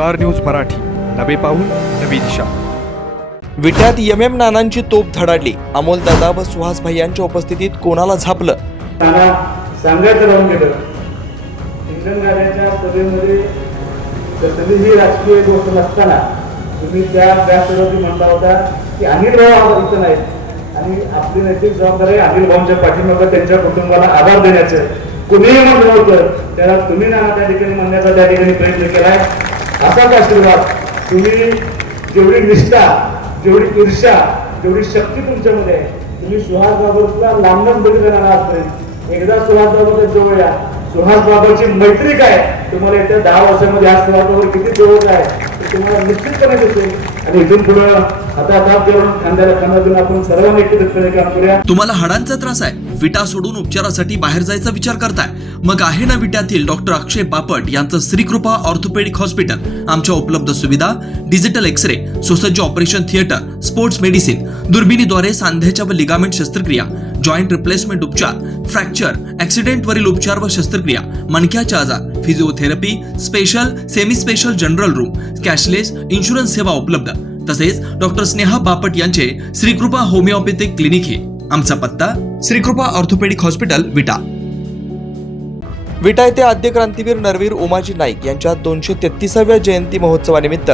Star news Marathi. नवे पाऊल नवी दिशा. विट्यात एम एम नानांची तोप धडाडली. अमोल दादा व सुहास भाई उपस्थितीत कोणाला झापलं? सांगायचं राहून गेलं. इंधनगाड्याच्या सभेमध्ये कसली ही राजकीय गोष्ट नसताना तुम्ही त्या व्यासपीठावरती म्हणला होता की अनिल भाऊ आज इथं नाहीत. आणि आपली नैतिक जबाबदारी अनिल भाऊंच्या पाठीमागं त्यांच्या कुटुंबाला आधार देण्याचं. कुणीही म्हणलं होतं त्याला तुम्ही ना त्या ठिकाणी म्हणण्याचा त्या ठिकाणी प्रयत्न केलाय. असाच आशीर्वाद तुम्ही जेवढी निष्ठा जेवढी ईर्षा जेवढी शक्ती तुमच्यामध्ये आहे तुम्ही सुहास बाबरला लांबच बघितलं जाणार आजपर्यंत एकदा सुहास बाबरच्या जवळ या. सुहास बाबरची मैत्री काय? तुम्हाला येत्या दहा वर्षामध्ये आज सुहास बाबर किती जवळ आहे तुम्हाला तुम्हाला करायचं दिसेल आणि इथून पुढं आता देऊन खांद्याला खांदा देऊन आपण सर्वांनी एकत्रितपणे काम करूया. तुम्हाला हाडांचा त्रास आहे विटा सोडून उपचारासाठी बाहेर जायचा विचार करताय. मग आहे ना विट्यातील डॉक्टर अक्षय बापट यांचं श्रीकृपा ऑर्थोपेडिक हॉस्पिटल. आमच्या उपलब्ध सुविधा डिजिटल एक्स रे सुसज्ज ऑपरेशन थिएटर स्पोर्ट्स मेडिसिन दुर्बिणीद्वारे सांध्याच्या व लिगामेंट शस्त्रक्रिया जॉईंट रिप्लेसमेंट उपचार फ्रॅक्चर ऍक्सिडेंट वरील उपचार व शस्त्रक्रिया मणक्याच्या आजार physiotherapy special semi special general room cashless insurance सेवा उपलब्ध. तसेच डॉक्टर स्नेहा बापट यांचे श्रीकृपा होमिओपॅथिक क्लिनिक हे. आमचा पत्ता श्रीकृपा ऑर्थोपेडिक हॉस्पिटल विटा. विटा येथे आद्य क्रांतीवीर नरवीर उमाजी नाईक यांच्या दोनशे तेहतीसाव्या जयंती महोत्सवानिमित्त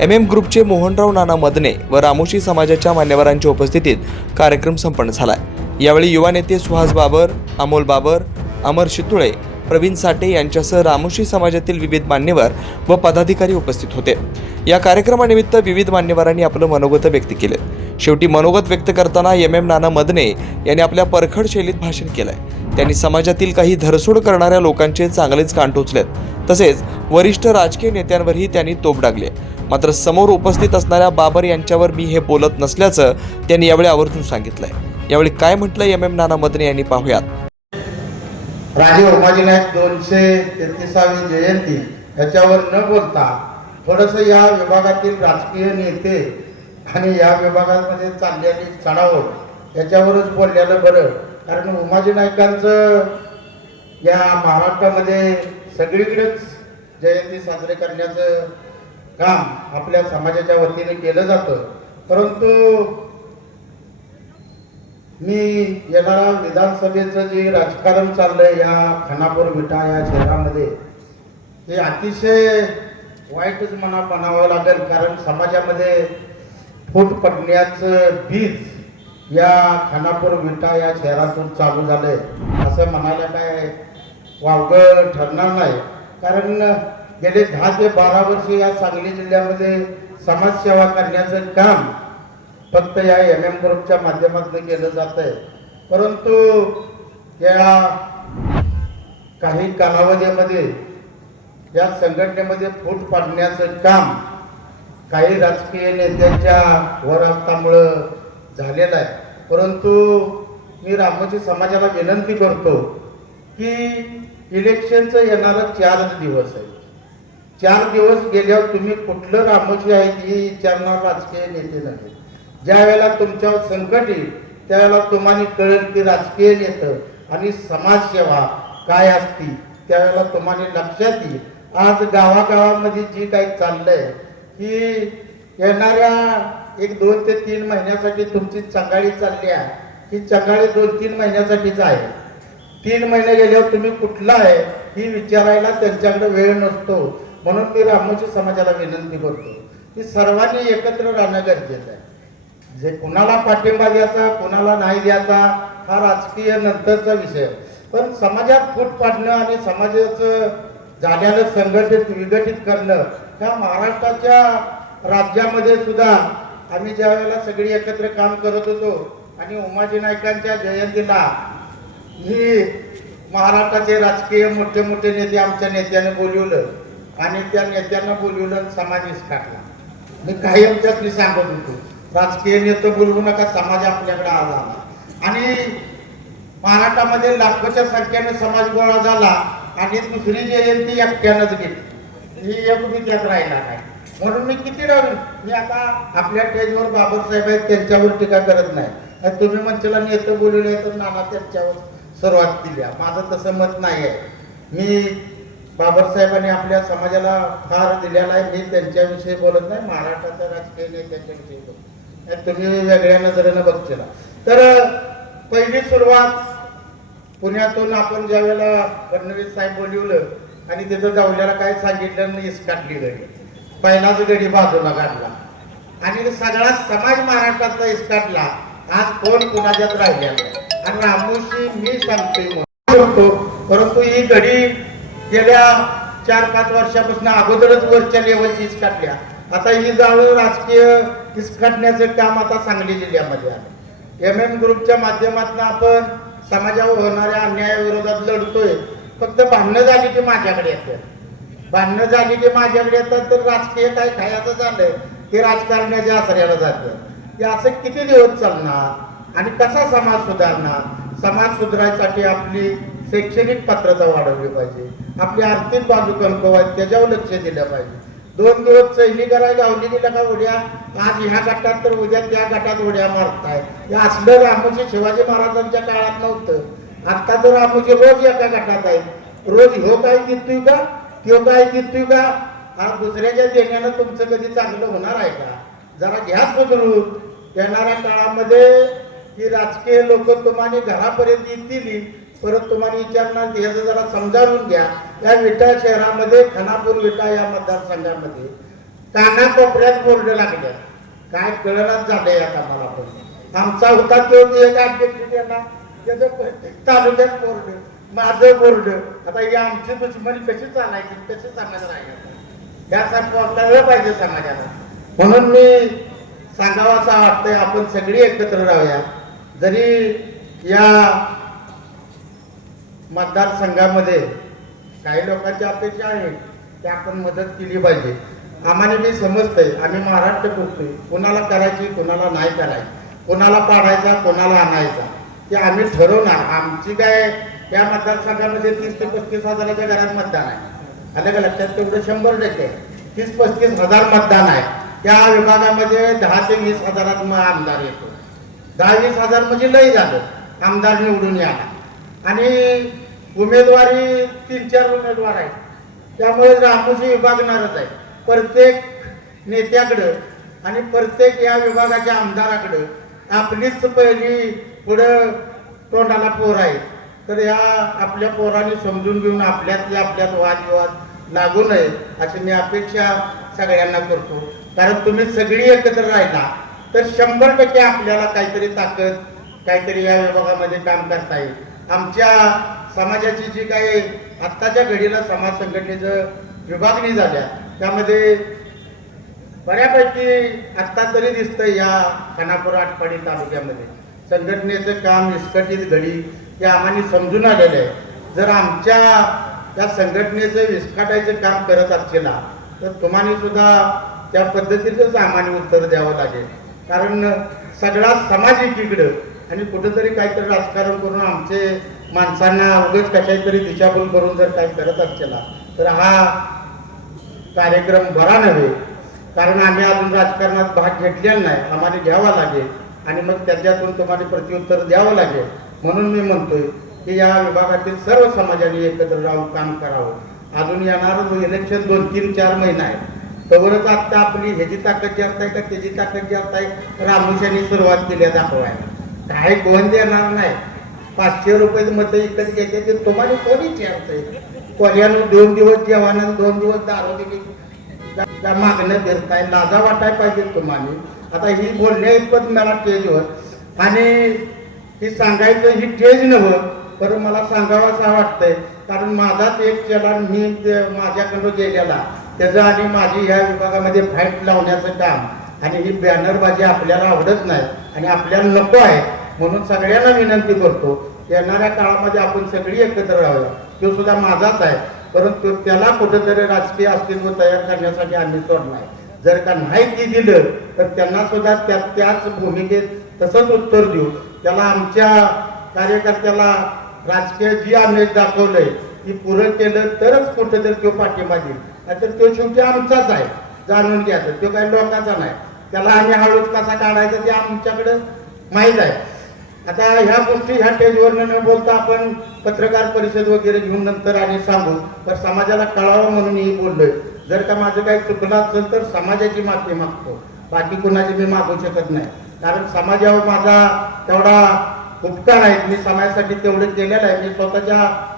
एम एम ग्रुपचे मोहनराव नाना मदने व रामोशी समाजाच्या मान्यवरांच्या उपस्थितीत कार्यक्रम संपन्न झालाय. यावेळी युवा नेते सुहास बाबर अमोल बाबर अमर शितुळे प्रवीण साठे यांच्यासह रामोशी समाजातील विविध मान्यवर व पदाधिकारी उपस्थित होते. या कार्यक्रमानिमित्त विविध मान्यवरांनी आपलं मनोगत व्यक्त केले. शेवटी मनोगत व्यक्त करताना एम एम नाना मदने यांनी आपल्या परखड शैलीत भाषण केलंय. त्यांनी समाजातील काही धरसोड करणाऱ्या लोकांचे चांगलेच कान टोचलेत. तसेच वरिष्ठ राजकीय नेत्यांवरही त्यांनी तोप डागले. मात्र समोर उपस्थित असणाऱ्या बाबर यांच्यावर मी हे बोलत नसल्याचं त्यांनी यावेळी आवर्जून सांगितलंय. यावेळी काय म्हटलं एम एम नाना मदने यांनी पाहुयात. राजे उमाजी नाईक दोनशे तेहतीसावी जयंती याच्यावर न बोलता थोडंसं या विभागातील राजकीय नेते आणि या विभागामध्ये चाललेली चढावट याच्यावरच बोललेलं बरं. कारण उमाजी नाईकांचं या महाराष्ट्रामध्ये सगळीकडेच जयंती साजरे करण्याचं काम आपल्या समाजाच्या वतीने केलं जातं. परंतु मी येणारा विधानसभेचं जे राजकारण चाललंय या खानापूर विटा या शहरामध्ये हे अतिशय वाईटच मना म्हणावं लागेल कारण समाजामध्ये फूट पडण्याचं बीज या खानापूर विटा या शहरातून चालू झालंय. असं म्हणायला काय वावगं ठरणार नाही. कारण गेले दहा ते बारा वर्ष या सांगली जिल्ह्यामध्ये समाजसेवा करण्याचं काम फक्त या एम एम ग्रुपच्या माध्यमातून केलं जात आहे परंतु या काही कालावधीमध्ये या संघटनेमध्ये फूट पाडण्याचं काम काही राजकीय नेत्यांच्या वर असल्यामुळं झालेलं आहे. परंतु मी रामोजी समाजाला विनंती करतो की इलेक्शनचं येणारं चारच दिवस आहे. चार दिवस गेल्यावर तुम्ही कुठलं रामोजी आहे हे विचारणार राजकीय नेते नाही ज्या वेळेला तुमच्यावर संकट येईल त्यावेळेला तुम्हाला कळेल की राजकीय नेतं आणि समाजसेवा काय असती त्यावेळेला तुम्हाला लक्षात येईल. आज गावागावामध्ये जी काही चाललंय की येणाऱ्या एक दोन ते तीन महिन्यासाठी तुमची चंगाळी चालली आहे. ही चंगाळी दोन तीन महिन्यासाठीच आहे. तीन महिने गेल्यावर तुम्ही कुठला आहे ही विचारायला त्यांच्याकडे वेळ नसतो. म्हणून मी रामोजी समाजाला विनंती करतो. की सर्वांनी एकत्र राहणं गरजेचं आहे. जे कुणाला पाठिंबा द्यायचा कुणाला नाही द्यायचा हा राजकीय नंतरचा विषय. पण समाजात फूट पाडणं आणि समाजाचं जाण्यानं संघटित विघटित करणं ह्या महाराष्ट्राच्या राज्यामध्ये सुद्धा आम्ही ज्या वेळेला सगळी एकत्र काम करत होतो आणि उमाजी नायकांच्या जयंतीला ही महाराष्ट्राचे राजकीय मोठे मोठे नेते आमच्या नेत्याने बोलवलं आणि त्या नेत्यांना बोलवलं समाज समावेश टाकला मी कायम मी सांगत होतो. राजकीय नेतो बोलवू नका समाज आपल्याकडे आला आणि महाराष्ट्रामध्ये लाखोच्या संख्येने समाज गोळा झाला आणि दुसरी जयंती एकट्यानंच घेतली ही एक मी त्यात राहिला नाही. म्हणून मी किती डावून मी आता आपल्या स्टेजवर बाबासाहेब आहेत त्यांच्यावर टीका करत नाही. तुम्ही म्हणशीला नेते बोलवले तर नाना त्यांच्यावर सुरुवात दिली. माझं तसं मत नाही आहे. मी बाबासाहेबांनी आपल्या समाजाला फार दिलेला आहे. मी त्यांच्याविषयी बोलत नाही. महाराष्ट्राच्या राजकीय नेत्यांच्याविषयी बोलतो तुम्ही वेगळ्या नजरेनं बघशीला तर पहिली सुरुवात पुण्यातून आपण ज्या वेळेला फडणवीस साहेब बोलवलं आणि तिथं जाऊल्याला काय सांगितलं नाही काढली गडी पहिलाच गडी बाजूला काढला. आणि सगळा समाज महाराष्ट्रातला इस्काटला आज कोण कुणाच्यात राहिलेला आणि रामोशी मी सांगतोय म्हणून. सांगतो, परंतु ही घडी गेल्या चार पाच वर्षापासून अगोदरच वरच्या लेवलची इसकाटल्या आता ही जाळं राजकीय इसकाटण्याचं काम आता सांगली जिल्ह्यामध्ये आहे. एम एम ग्रुपच्या माध्यमातून आपण समाजावर होणाऱ्या अन्यायाविरोधात लढतोय. फक्त भांडणं झाली की माझ्याकडे येतात भांडणं झाली की माझ्याकडे येतात तर राजकीय काय खायचं झालंय? ते राजकारण्याच्या आसऱ्याला जातं. हे असं किती दिवस चालणार? आणि कसा समाज सुधारणार? समाज सुधारायसाठी आपली शैक्षणिक पात्रता वाढवली पाहिजे. आपली आर्थिक बाजू कणकवायची त्याच्यावर लक्ष दिलं पाहिजे. दोन दिवस सैनिकाला गावली गेल्या का उड्या. आज ह्या गटात तर उद्या त्या गटात उड्या मारताय हे असलं रामोजी शिवाजी महाराजांच्या काळात नव्हतं. आता तर रामोजी रोज एका गटात आहे रोज ह्यो काय देतोय का? त्यो काय देतोय का? आज दुसऱ्याच्या देण्यानं तुमचं कधी चांगलं होणार आहे का? जरा घ्या सुधरून येणाऱ्या काळामध्ये की राजकीय लोक तुम्हाला घरापर्यंत येतील. परत तुम्हाला विचारणार याचं जरा समजावून घ्या. या विटा शहरामध्ये खानापूर विटा या मतदारसंघामध्ये कानाकोपऱ्यात बोर्ड लागल्या. काय कळणाच झालं या कामाला पण. आमचा होता तो एक त्यांना. त्याचं तालुक्यात बोर्ड. माझं बोर्ड. आता ही आमची दुश्मनी कशी चालायची कशी सांगायला राहायचं? यासारखं आपल्याला पाहिजे समाजाला. म्हणून मी सांगावं असं वाटतंय आपण सगळी एकत्र राहूया. जरी या मतदारसंघामध्ये काही लोकांची अपेक्षा आहे की आपण मदत केली पाहिजे. आम्हाला मी समजतंय आम्ही महाराष्ट्र करतोय. कोणाला करायची कोणाला नाही करायची. कोणाला पाडायचा कोणाला आणायचा. ते आम्ही ठरवणार. आमची काय त्या मतदारसंघामध्ये तीस ते पस्तीस हजाराच्या घरात मतदान आहे. आलं का लक्षात? तेवढं शंभर टक्के. तीस पस्तीस हजार मतदान आहे. त्या विभागामध्ये दहा ते वीस हजारात मग आमदार येतो. दहा वीस हजार म्हणजे लय झालं. आमदार निवडून यायला आणि उमेदवारी तीन चार उमेदवार आहेत. त्यामुळे रामोशी विभागणारच आहे. प्रत्येक नेत्याकडं आणि प्रत्येक या विभागाच्या आमदाराकडं आपलीच पहिली पुढं तोंडाला पोर आहे तर या आपल्या पोरांनी समजून घेऊन आपल्यातले आपल्यात वादविवाद लागू नये अशी मी अपेक्षा सगळ्यांना करतो. कारण तुम्ही सगळी एकत्र राहिला तर शंभर टक्के आपल्याला काहीतरी ताकद काहीतरी या विभागामध्ये काम करता येईल. आमच्या समाजाची जी काही आत्ताच्या घडीला समाज संघटनेचं विभागणी झाल्या त्यामध्ये बऱ्यापैकी आत्ता तरी दिसतंय या खानापूर आटपाडी तालुक्यामध्ये. संघटनेचं काम विस्कटीत घडी हे आम्हाला समजून आलेलं आहे. जर आमच्या त्या संघटनेचं विस्कटायचं काम करत असतील तर तुम्हाला सुद्धा त्या पद्धतीचंच आम्हाला उत्तर द्यावं लागेल. कारण सगळा समाज एकीकडं आणि कुठंतरी काहीतरी राजकारण करून आमचे माणसांना उगाच कशाही तरी दिशाभूल करून जर काही करत असलेला तर हा कार्यक्रम बरा नव्हे. कारण आम्ही अजून राजकारणात भाग घेतलेला नाही. आम्हाला घ्यावा लागेल आणि मग त्याच्यातून तुम्हाला प्रत्युत्तर द्यावं लागेल. म्हणून मी म्हणतोय की या विभागातील सर्व समाजाने एकत्र राहून काम करावं. अजून येणार इलेक्शन दोन तीन चार महिना आहे तवरच आता आपली ह्याची ताकद जास्त आहे का त्याची ताकद जास्त आहे रामुशाने सुरुवात केली आहे दाखवायला. काही कोण देणार नाही. पाचशे रुपये मत इकडे घ्यायचे ते तुम्हाला कोणी विचारतंय कोल्यानं दोन दिवस जेवणानं दोन दिवस दारू दिली. त्या- त्या मागणं फिरताय लाजा वाटाय पाहिजे तुम्हाला. आता ही बोलण्या पण मला टेजवर आणि ही सांगायचं ही टेज नव्हं पर मला सांगावं असं वाटतंय. कारण माझाच एक चलन मी माझ्याकडून माझ्याकडं गेलेला. त्याचं आणि माझी ह्या विभागामध्ये फाईट लावण्याचं काम. आणि ही बॅनरबाजी आपल्याला आवडत नाही. आणि आपल्याला नको आहे. म्हणून सगळ्यांना विनंती करतो येणाऱ्या काळामध्ये आपण सगळी एकत्र राहूया. तो सुद्धा माझाच आहे. परंतु त्याला कुठेतरी राजकीय अस्तित्व तयार करण्यासाठी आम्ही सोडणार जर का नाही ती दिलं तर त्यांना सुद्धा त्या त्याच भूमिकेत तसंच उत्तर देऊ. त्याला आमच्या कार्यकर्त्याला राजकीय जी आम्ही दाखवलंय ती पुरं केलं तरच कुठेतरी तो पाठिंबा देईल. नाहीतर तो शेवटी आमचाच आहे. जाणून घ्यायचं तो काही लोकांचा नाही. त्याला आम्ही हळूच कसा काढायचा ते आमच्याकडं माहीत आहे. आता ह्या गोष्टी ह्या स्टेजवर न बोलता आपण पत्रकार परिषद वगैरे घेऊन नंतर आणि सांगू. तर समाजाला कळावं म्हणून मी बोललोय. जर का माझं काही चुकलं असेल तर समाजाची माफी मागतो. बाकी कुणाची मी मागू शकत नाही. कारण समाजावर माझा तेवढा उपकार आहे. मी समाजासाठी तेवढं केलेलं आहे. मी स्वतःच्या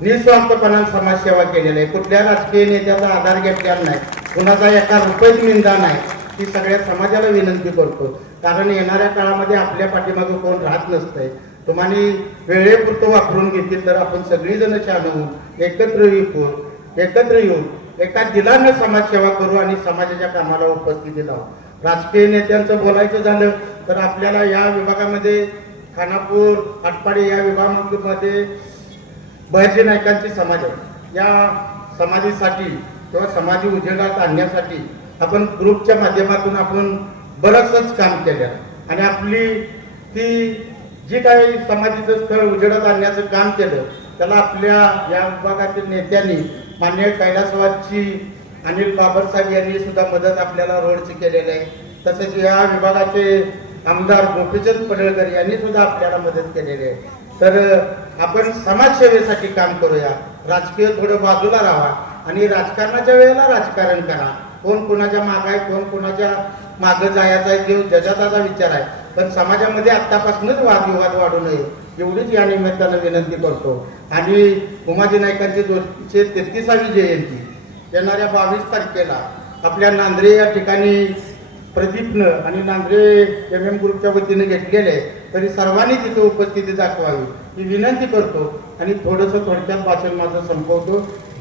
निस्वार्थपणाने समाजसेवा केलेली आहे. कुठल्या राजकीय नेत्याचा आधार घेतलेला नाही. कुणाचा एका रुपयात निंदा नाही. ती सगळ्या समाजाला विनंती करतो. कारण येणाऱ्या काळामध्ये आपल्या पाठीमागं कोण राहत नसतंय. तुम्हाला वेळेपुरतं वापरून घेतील तर आपण सगळीजण छान होऊन एकत्र येऊ एकत्र येऊन एका दिलानं समाजसेवा करू आणि समाजाच्या कामाला उपस्थिती लावू राजकीय नेत्यांचं बोलायचं झालं तर आपल्याला या विभागामध्ये खानापूर आटपाडी या विभागामध्ये बहिर्जी नायकांची समाज आहे. या समाधीसाठी किंवा समाधी उजेडात आणण्यासाठी आपण ग्रुपच्या माध्यमातून आपण बरंचसंच काम केलं. आणि आपली ती जी काही समाधीचं स्थळ उजेडात आणण्याचं काम केलं त्याला आपल्या या विभागातील नेत्यांनी मान्य कैलासवादची अनिल बाबरसाहेब यांनी सुद्धा मदत आपल्याला रोडची केलेली आहे. तसेच या विभागाचे आमदार गोपीचंद पडळकर यांनी सुद्धा आपल्याला मदत केलेली आहे. तर आपण समाजसेवेसाठी काम करूया. राजकीय थोडं बाजूला राहा आणि राजकारणाच्या वेळेला राजकारण करा. कोण कोणाच्या माग आहे कोण कोणाच्या मागं जायचा आहे घेऊन जजाचा विचार आहे. पण समाजामध्ये आत्तापासूनच वादविवाद वाढू नये एवढीच या निमित्तानं विनंती करतो. आणि उमाजी नाईकांची दोनशे तेहतीसावी जयंती येणाऱ्या बावीस तारखेला आपल्या नांद्रे या ठिकाणी प्रदीपनं आणि नांद्रे एम एम ग्रुपच्या वतीनं घेतलेले तरी सर्वांनी तिथे उपस्थिती दाखवावी ही विनंती करतो. आणि थोडंसं थोडक्यात भाषण माझं संपवतो.